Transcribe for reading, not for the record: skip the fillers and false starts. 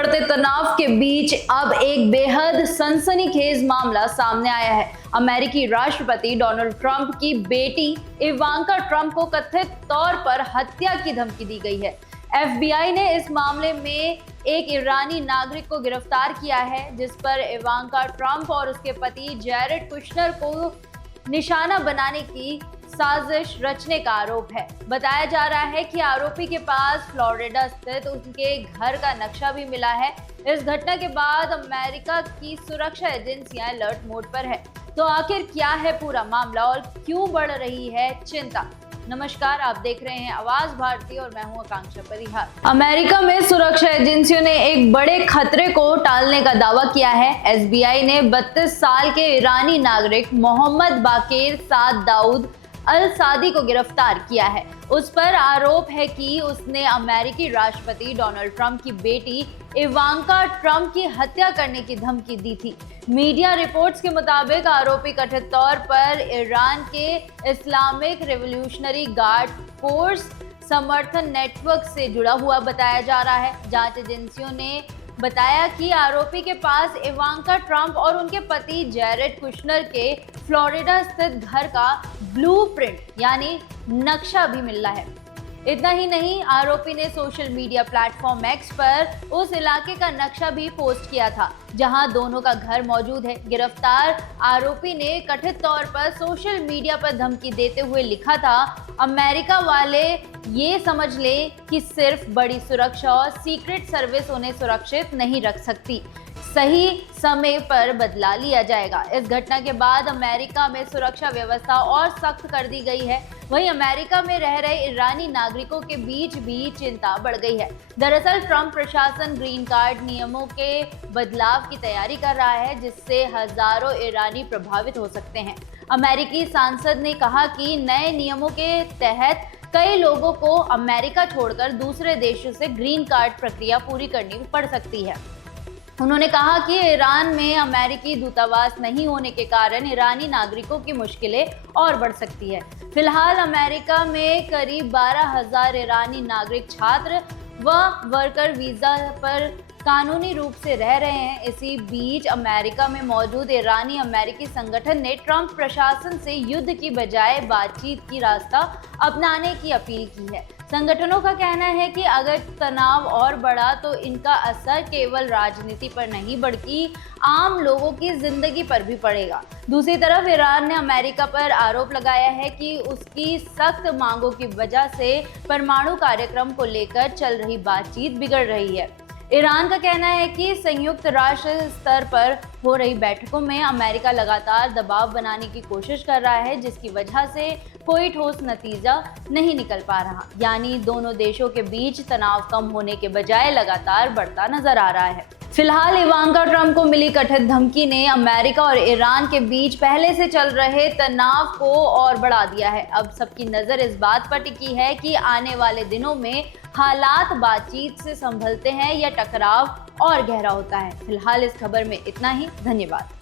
बढ़ते तनाव के बीच अब एक बेहद सनसनीखेज मामला सामने आया है। अमेरिकी राष्ट्रपति डोनाल्ड ट्रंप की बेटी इवांका ट्रंप को कथित तौर पर हत्या की धमकी दी गई है। FBI ने इस मामले में एक ईरानी नागरिक को गिरफ्तार किया है, जिस पर इवांका ट्रंप और उसके पति जैरेड कुश्नर को निशाना बनाने की साजिश रचने का आरोप है। बताया जा रहा है कि आरोपी के पास फ्लोरिडा स्थित उनके घर का नक्शा भी मिला है। इस घटना के बाद अमेरिका की सुरक्षा एजेंसियां अलर्ट मोड पर है। तो आखिर क्या है पूरा मामला और क्यों बढ़ रही है चिंता? नमस्कार, आप देख रहे हैं आवाज भारती और मैं हूं आकांक्षा परिहार। अमेरिका में सुरक्षा एजेंसियों ने एक बड़े खतरे को टालने का दावा किया है। FBI ने 32 साल के ईरानी नागरिक मोहम्मद बाकेर साद दाऊद अल सादी को गिरफ्तार किया है। उस पर आरोप है कि उसने अमेरिकी राष्ट्रपति डोनाल्ड ट्रंप की बेटी इवांका ट्रंप की हत्या करने की धमकी दी थी। मीडिया रिपोर्ट्स के मुताबिक आरोपी कथित तौर पर ईरान के इस्लामिक रिवॉल्यूशनरी गार्ड फोर्स समर्थन नेटवर्क से जुड़ा हुआ बताया जा रहा है। जांच एजेंसियों ने बताया कि आरोपी के पास इवांका ट्रंप और उनके पति जैरेड कुश्नर के फ्लोरिडा स्थित घर का ब्लूप्रिंट यानी नक्शा भी मिला है। इतना ही नहीं, आरोपी ने सोशल मीडिया प्लेटफॉर्म एक्स पर उस इलाके का नक्शा भी पोस्ट किया था जहां दोनों का घर मौजूद है। गिरफ्तार आरोपी ने कथित तौर पर सोशल मीडिया पर धमकी देते हुए लिखा था, अमेरिका वाले ये समझ ले कि सिर्फ बड़ी सुरक्षा और सीक्रेट सर्विस उन्हें सुरक्षित नहीं रख सकती, सही समय पर बदला लिया जाएगा। इस घटना के बाद अमेरिका में सुरक्षा व्यवस्था और सख्त कर दी गई है। वहीं अमेरिका में रह रहे ईरानी नागरिकों के बीच भी चिंता बढ़ गई है। दरअसल ट्रंप प्रशासन ग्रीन कार्ड नियमों के बदलाव की तैयारी कर रहा है, जिससे हजारों ईरानी प्रभावित हो सकते हैं। अमेरिकी सांसद ने कहा कि नए नियमों के तहत कई लोगों को अमेरिका छोड़कर दूसरे देशों से ग्रीन कार्ड प्रक्रिया पूरी करनी पड़ सकती है। उन्होंने कहा कि ईरान में अमेरिकी दूतावास नहीं होने के कारण ईरानी नागरिकों की मुश्किलें और बढ़ सकती है। फिलहाल अमेरिका में करीब 12,000 ईरानी नागरिक छात्र व वर्कर वीजा पर कानूनी रूप से रह रहे हैं। इसी बीच अमेरिका में मौजूद ईरानी अमेरिकी संगठन ने ट्रंप प्रशासन से युद्ध की बजाय बातचीत की रास्ता अपनाने की अपील की है। संगठनों का कहना है कि अगर तनाव और बढ़ा तो इनका असर केवल राजनीति पर नहीं बल्कि आम लोगों की जिंदगी पर भी पड़ेगा। दूसरी तरफ ईरान ने अमेरिका पर आरोप लगाया है कि उसकी सख्त मांगों की वजह से परमाणु कार्यक्रम को लेकर चल रही बातचीत बिगड़ रही है। ईरान का कहना है कि संयुक्त राष्ट्र स्तर पर हो रही बैठकों में अमेरिका लगातार दबाव बनाने की कोशिश कर रहा है, जिसकी वजह से कोई ठोस नतीजा नहीं निकल पा रहा। यानी दोनों देशों के बीच तनाव कम होने के बजाय लगातार बढ़ता नजर आ रहा है। फिलहाल इवांका ट्रंप को मिली कथित धमकी ने अमेरिका और ईरान के बीच पहले से चल रहे तनाव को और बढ़ा दिया है। अब सबकी नजर इस बात पर टिकी है कि आने वाले दिनों में हालात बातचीत से संभलते हैं या टकराव और गहरा होता है। फिलहाल इस खबर में इतना ही। धन्यवाद।